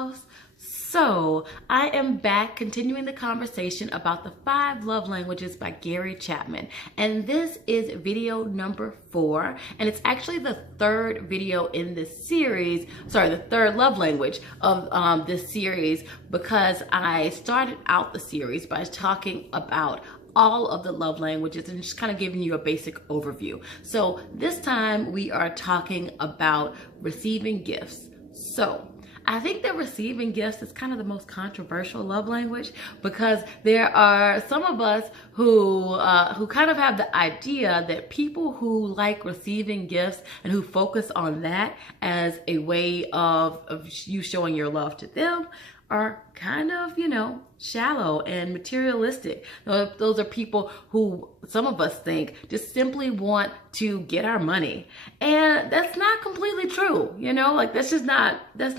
loves. So I am back continuing the conversation about the 5 love languages by Gary Chapman. And this is video number 4. And it's actually the 3rd video in this series, the 3rd love language of this series, because I started out the series by talking about all of the love languages and just kind of giving you a basic overview. So this time we are talking about receiving gifts. So I think that receiving gifts is kind of the most controversial love language, because there are some of us who kind of have the idea that people who like receiving gifts and who focus on that as a way of you showing your love to them are kind of, shallow and materialistic. Those are people who some of us think just simply want to get our money. And that's not completely true. That's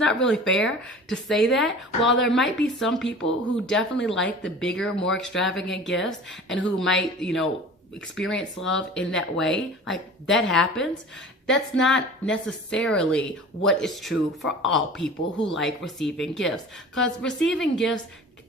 not really fair to say that. While there might be some people who definitely like the bigger, more extravagant gifts and who might, experience love in that way, like that happens. That's not necessarily what is true for all people who like receiving gifts. Because receiving gifts,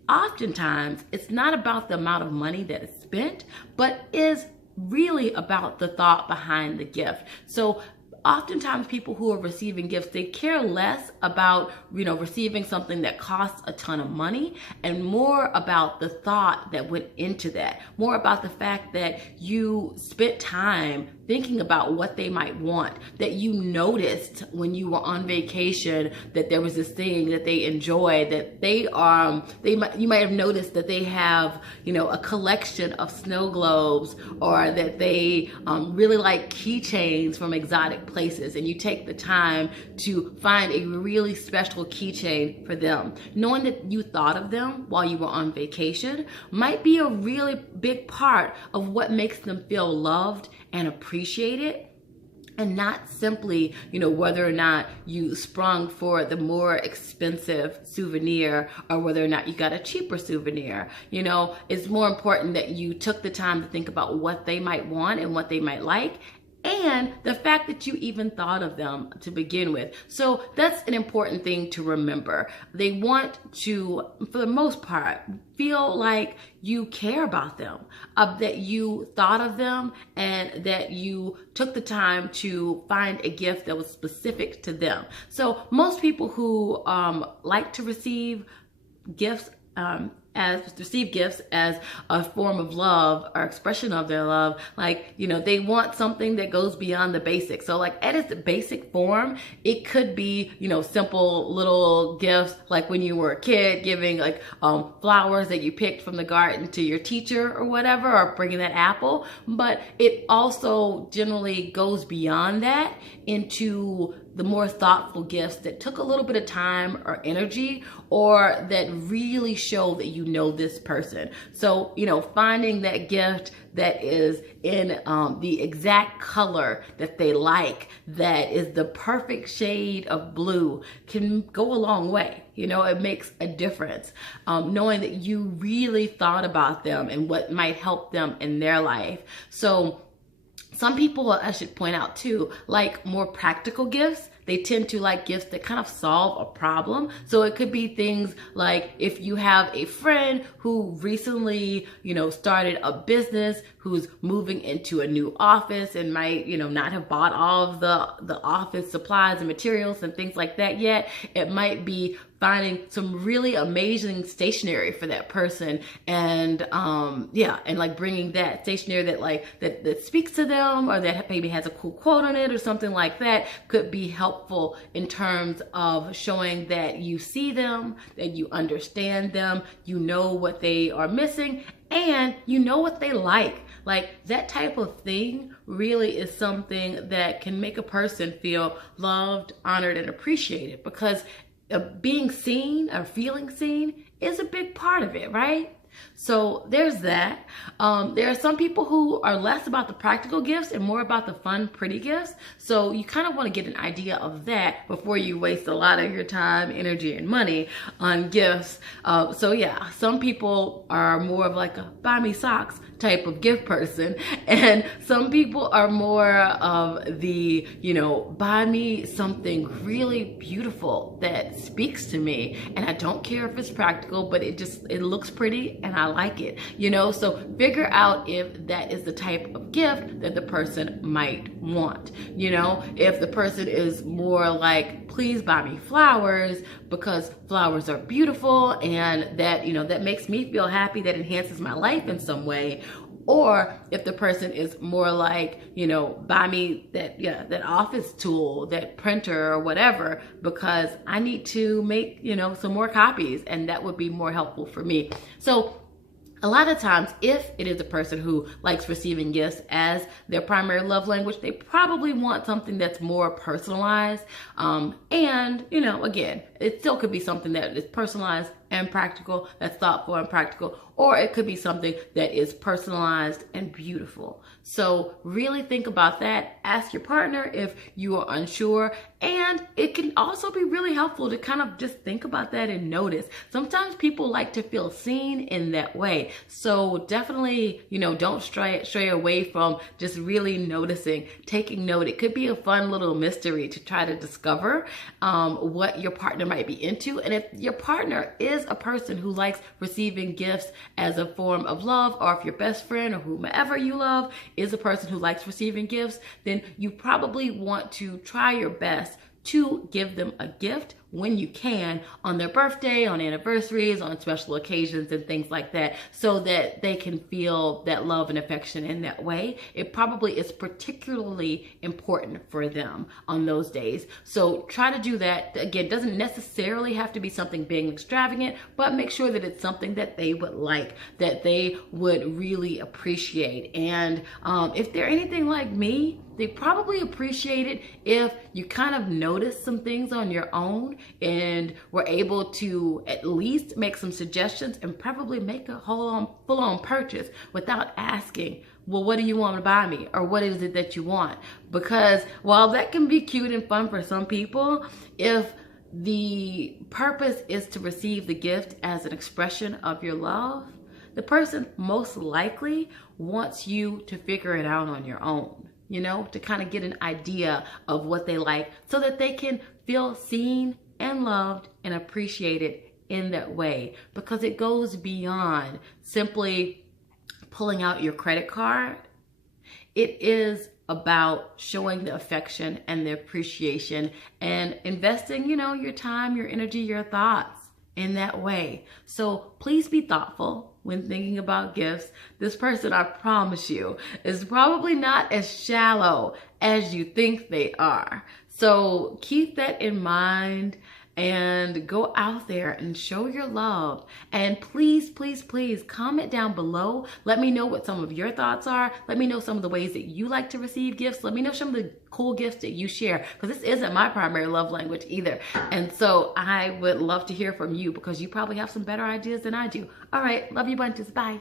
oftentimes, it's not about the amount of money that is spent, but is really about the thought behind the gift. So oftentimes people who are receiving gifts, they care less about, receiving something that costs a ton of money and more about the thought that went into that, more about the fact that you spent time thinking about what they might want, that you noticed when you were on vacation that there was this thing that they enjoy, that you might have noticed that they have, a collection of snow globes, or that they really like keychains from exotic places, and you take the time to find a really special keychain for them. Knowing that you thought of them while you were on vacation might be a really big part of what makes them feel loved and appreciated, and not simply, whether or not you sprung for the more expensive souvenir or whether or not you got a cheaper souvenir. It's more important that you took the time to think about what they might want and what they might like, and the fact that you even thought of them to begin with. So that's an important thing to remember. They want to, for the most part, feel like you care about them, that you thought of them, and that you took the time to find a gift that was specific to them. So most people who like to receive gifts as a form of love or expression of their love, they want something that goes beyond the basic. So at its basic form, it could be, simple little gifts, like when you were a kid, giving flowers that you picked from the garden to your teacher or whatever, or bringing that apple. But it also generally goes beyond that into the more thoughtful gifts that took a little bit of time or energy, or that really show that you know this person. So, finding that gift that is in the exact color that they like, that is the perfect shade of blue, can go a long way. It makes a difference. Knowing that you really thought about them and what might help them in their life. So some people, I should point out too, like more practical gifts. They tend to like gifts that kind of solve a problem. So it could be things like if you have a friend who recently, started a business, who's moving into a new office and might, not have bought all of the office supplies and materials and things like that yet. It might be finding some really amazing stationery for that person, and bringing that stationery that speaks to them, or that maybe has a cool quote on it or something like that, could be helpful in terms of showing that you see them, that you understand them, you know what they are missing, and you know what they like. That type of thing really is something that can make a person feel loved, honored, and appreciated, because being seen or feeling seen is a big part of it, right? So there's that. There are some people who are less about the practical gifts and more about the fun, pretty gifts. So you kind of want to get an idea of that before you waste a lot of your time, energy, and money on gifts. Some people are more of like a buy me socks type of gift person, and some people are more of the, you know, buy me something really beautiful that speaks to me, and I don't care if it's practical, but it looks pretty and I like it, you know. So figure out if that is the type of gift that the person might want. You know, if the person is more like, please buy me flowers because flowers are beautiful and that, you know, that makes me feel happy, that enhances my life in some way. Or if the person is more like, you know, buy me that office tool, that printer or whatever, because I need to make, you know, some more copies, and that would be more helpful for me. So a lot of times, if it is a person who likes receiving gifts as their primary love language, they probably want something that's more personalized. And, you know, again, it still could be something that is personalized and practical, that's thoughtful and practical, or it could be something that is personalized and beautiful. So really think about that. Ask your partner if you are unsure, and it can also be really helpful to kind of just think about that and notice. Sometimes people like to feel seen in that way. So definitely, you know, don't stray away from just really noticing, taking note. It could be a fun little mystery to try to discover what your partner might be into. And if your partner is a person who likes receiving gifts as a form of love, or if your best friend or whomever you love is a person who likes receiving gifts, then you probably want to try your best to give them a gift when you can, on their birthday, on anniversaries, on special occasions and things like that, so that they can feel that love and affection in that way. It probably is particularly important for them on those days. So try to do that. Again, doesn't necessarily have to be something big and extravagant, but make sure that it's something that they would like, that they would really appreciate. And if they're anything like me, they probably appreciate it if you kind of notice some things on your own and were able to at least make some suggestions and probably make a full-on purchase without asking, well, what do you want to buy me? Or what is it that you want? Because while that can be cute and fun for some people, if the purpose is to receive the gift as an expression of your love, the person most likely wants you to figure it out on your own. You know, to kind of get an idea of what they like so that they can feel seen and loved and appreciated in that way, because it goes beyond simply pulling out your credit card. It is about showing the affection and the appreciation and investing, you know, your time, your energy, your thoughts in that way. So please be thoughtful when thinking about gifts. This person, I promise you, is probably not as shallow as you think they are. So keep that in mind and go out there and show your love. And please, please, please comment down below. Let me know what some of your thoughts are. Let me know some of the ways that you like to receive gifts. Let me know some of the cool gifts that you share, because this isn't my primary love language either. And so I would love to hear from you, because you probably have some better ideas than I do. All right, love you bunches. Bye.